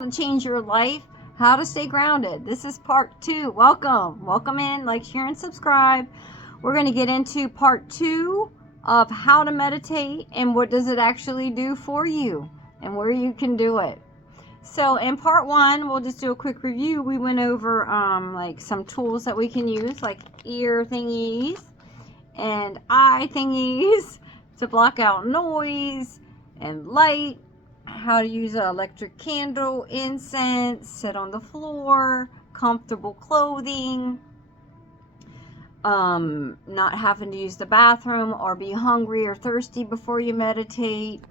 To change your life, how to stay grounded. This is part 2. Welcome in, like, share, and subscribe. We're going to get into part 2 of how to meditate and what does it actually do for you and where you can do it. So in part 1, we'll just do a quick review. We went over like some tools that we can use, like ear thingies and eye thingies to block out noise and light, how to use an electric candle, incense, sit on the floor, comfortable clothing, not having to use the bathroom or be hungry or thirsty before you meditate,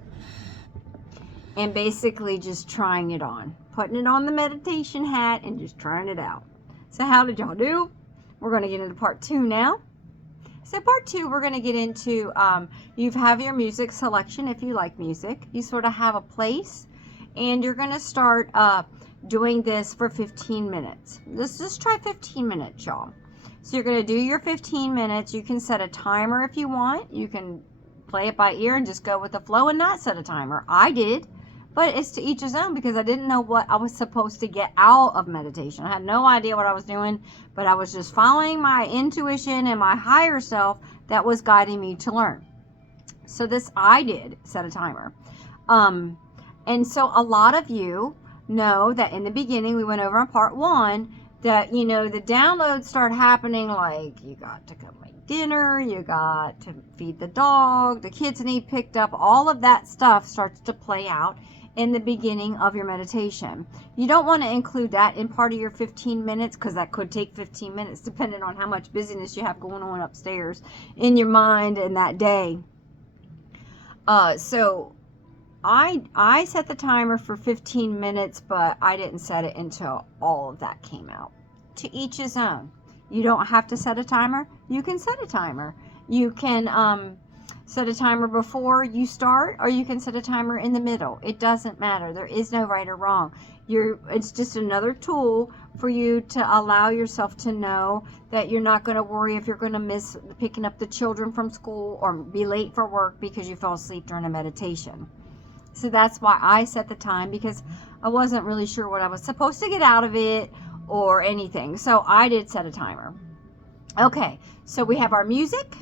and basically just trying it on, putting it on the meditation hat and just trying it out. So how did y'all do? We're going to get into part 2 now. So part 2, we're going to get into, you have your music selection if you like music. You sort of have a place, and you're going to start doing this for 15 minutes. Let's just try 15 minutes, y'all. So you're going to do your 15 minutes. You can set a timer if you want. You can play it by ear and just go with the flow and not set a timer. I did, but it's to each his own because I didn't know what I was supposed to get out of meditation. I had no idea what I was doing, but I was just following my intuition and my higher self that was guiding me to learn. So this I did set a timer. And so a lot of you know that in the beginning, we went over in part 1, that, you know, the downloads start happening, like you got to go make dinner, you got to feed the dog, the kids need picked up, all of that stuff starts to play out in the beginning of your meditation. You don't want to include that in part of your 15 minutes because that could take 15 minutes depending on how much busyness you have going on upstairs in your mind in that day. So I set the timer for 15 minutes, but I didn't set it until all of that came out. To each his own. You don't have to set a timer. You can set a timer. You can set a timer before you start, or you can set a timer in the middle. It doesn't matter. There is no right or wrong. It's just another tool for you to allow yourself to know that you're not going to worry if you're going to miss picking up the children from school or be late for work because you fell asleep during a meditation. So that's why I set the time, because I wasn't really sure what I was supposed to get out of it or anything. So I did set a timer. Okay, so we have our music.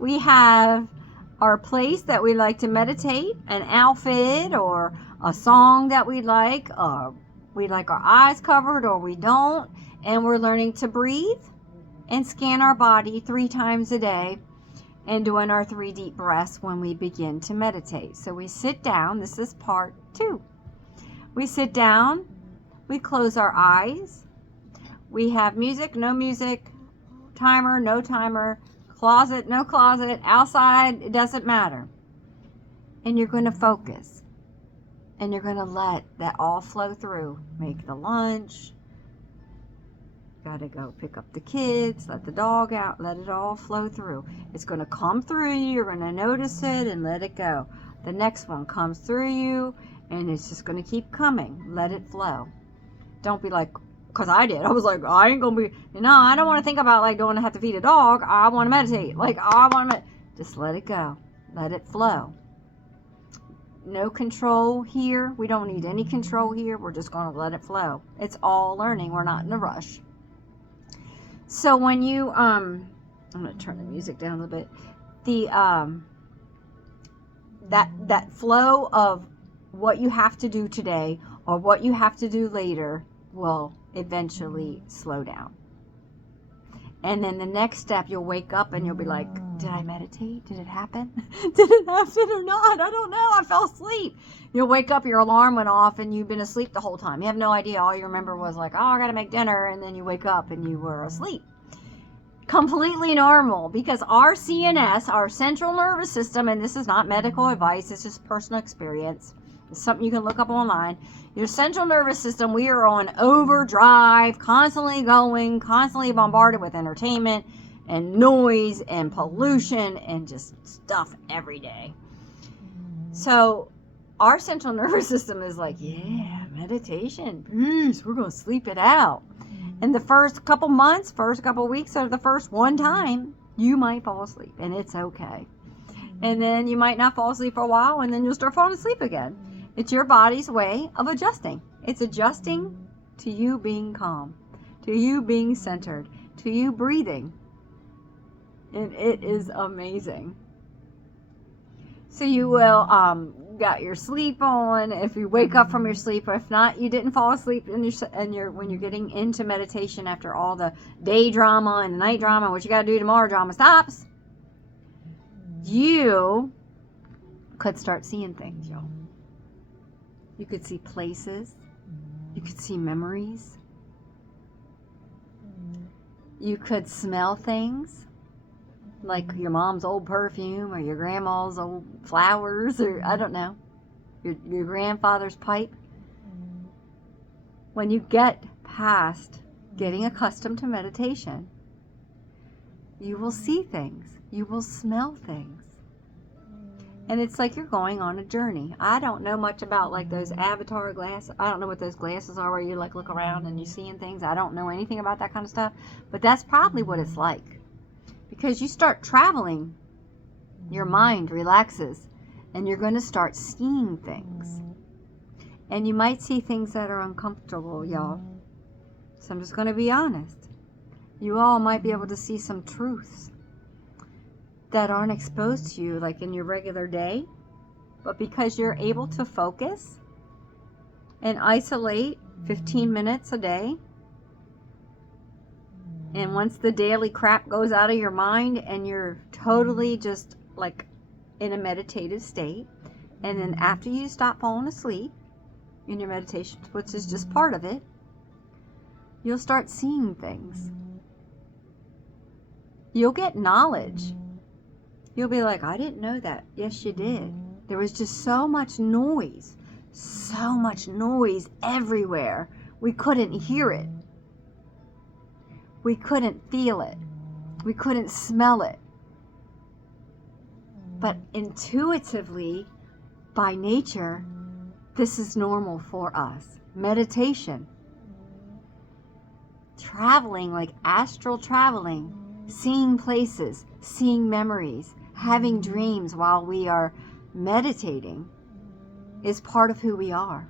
We have our place that we like to meditate, an outfit or a song that we like our eyes covered or we don't, and we're learning to breathe and scan our body 3 times a day and doing our 3 deep breaths when we begin to meditate. So we sit down. This is part 2. We sit down, we close our eyes, we have music, no music, timer, no timer, closet, no closet, outside, it doesn't matter. And you're going to focus. And you're going to let that all flow through. Make the lunch. Got to go pick up the kids, let the dog out, let it all flow through. It's going to come through you. You're going to notice it and let it go. The next one comes through you, and it's just going to keep coming. Let it flow. Don't be like, because I did. I was like, I ain't going to be, I don't want to think about like going to have to feed a dog. I want to meditate. Like, I want to just let it go. Let it flow. No control here. We don't need any control here. We're just going to let it flow. It's all learning. We're not in a rush. So when you, I'm going to turn the music down a little bit. The, that flow of what you have to do today or what you have to do later will eventually slow down. And then the next step, you'll wake up and you'll be like, did I meditate? Did it happen? Did it happen or not? I don't know. I fell asleep. You'll wake up, your alarm went off, and you've been asleep the whole time. You have no idea. All you remember was like, oh, I got to make dinner. And then you wake up and you were asleep. Completely normal, because our CNS, our central nervous system, and this is not medical advice, it's just personal experience. It's something you can look up online. Your central nervous system, we are on overdrive, constantly going, constantly bombarded with entertainment and noise and pollution and just stuff every day. So our central nervous system is like, yeah, meditation, peace, we're going to sleep it out. And the first couple months, first couple weeks, or the first one time, you might fall asleep, and it's okay. And then you might not fall asleep for a while, and then you'll start falling asleep again. It's your body's way of adjusting. It's adjusting to you being calm, to you being centered, to you breathing. And it is amazing. So you will got your sleep on. If you wake up from your sleep, or if not, you didn't fall asleep when you're getting into meditation after all the day drama and the night drama, what you got to do tomorrow drama stops. You could start seeing things, y'all. You could see places. You could see memories. You could smell things, like your mom's old perfume or your grandma's old flowers, or I don't know, your grandfather's pipe. When you get past getting accustomed to meditation, you will see things. You will smell things. And it's like you're going on a journey. I don't know much about like those avatar glasses. I don't know what those glasses are where you like look around and you're seeing things. I don't know anything about that kind of stuff. But that's probably what it's like. Because you start traveling, your mind relaxes, and you're going to start seeing things. And you might see things that are uncomfortable, y'all. So I'm just going to be honest. You all might be able to see some truths that aren't exposed to you like in your regular day. But because you're able to focus and isolate 15 minutes a day, and once the daily crap goes out of your mind and you're totally just like in a meditative state, and then after you stop falling asleep in your meditation, which is just part of it, you'll start seeing things. You'll get knowledge. You'll be like, I didn't know that. Yes, you did. There was just so much noise everywhere. We couldn't hear it. We couldn't feel it. We couldn't smell it. But intuitively, by nature, this is normal for us. Meditation. Traveling, like astral traveling. Seeing places, seeing memories, having dreams while we are meditating is part of who we are.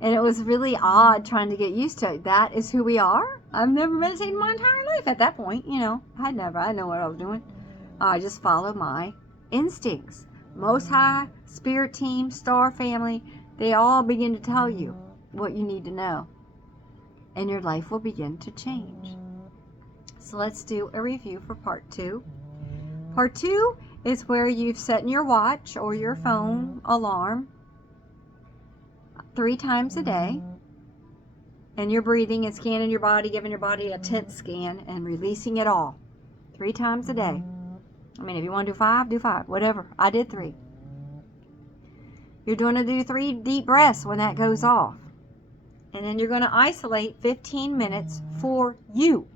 And it was really odd trying to get used to it. That is who we are? I've never meditated my entire life at that point, you know. I know what I was doing. I just followed my instincts. Most High, Spirit Team, Star Family, they all begin to tell you what you need to know. And your life will begin to change. So let's do a review for part 2. Part 2 is where you've set in your watch or your phone alarm 3 times a day. And you're breathing and scanning your body, giving your body a tense scan and releasing it all 3 times a day. I mean, if you want to do 5, do 5. Whatever. I did 3. You're going to do 3 deep breaths when that goes off. And then you're going to isolate 15 minutes for you.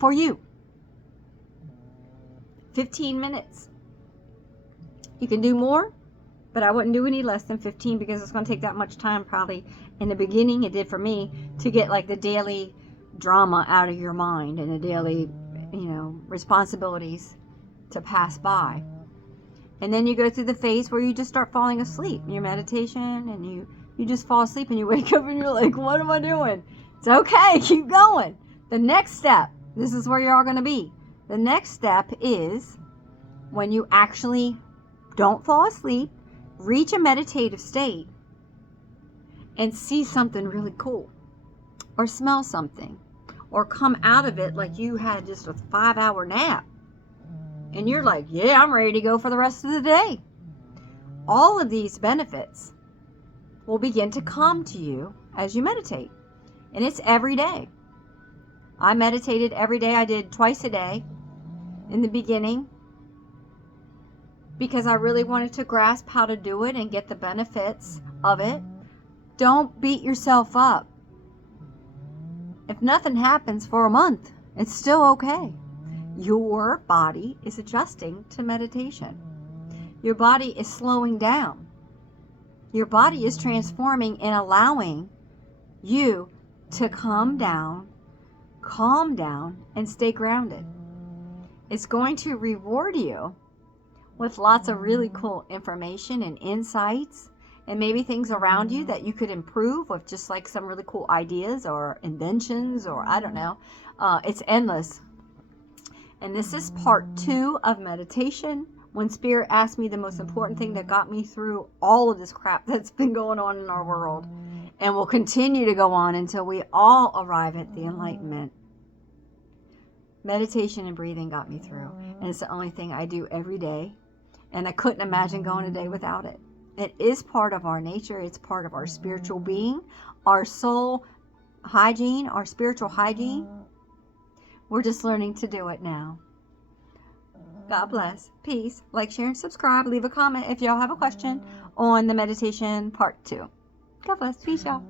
For you. 15 minutes. You can do more, but I wouldn't do any less than 15 because it's going to take that much time probably in the beginning. It did for me to get like the daily drama out of your mind and the daily, responsibilities to pass by. And then you go through the phase where you just start falling asleep in your meditation, and you just fall asleep and you wake up and you're like, what am I doing? It's okay. Keep going. The next step. This is where you're all going to be. The next step is when you actually don't fall asleep, reach a meditative state, and see something really cool, or smell something, or come out of it like you had just a 5-hour nap. And you're like, yeah, I'm ready to go for the rest of the day. All of these benefits will begin to come to you as you meditate. And it's every day. I meditated every day. I did twice a day in the beginning because I really wanted to grasp how to do it and get the benefits of it. Don't beat yourself up. If nothing happens for a month, it's still okay. Your body is adjusting to meditation. Your body is slowing down. Your body is transforming and allowing you to calm down, and stay grounded. It's going to reward you with lots of really cool information and insights and maybe things around you that you could improve with just like some really cool ideas or inventions, or I don't know. It's endless. And this is part 2 of meditation. When Spirit asked me the most important thing that got me through all of this crap that's been going on in our world and will continue to go on until we all arrive at the enlightenment. Meditation and breathing got me through. And it's the only thing I do every day. And I couldn't imagine going a day without it. It is part of our nature. It's part of our spiritual being, our soul hygiene, our spiritual hygiene. We're just learning to do it now. God bless. Peace. Like, share, and subscribe. Leave a comment if y'all have a question on the meditation part 2. God bless. Peace, y'all.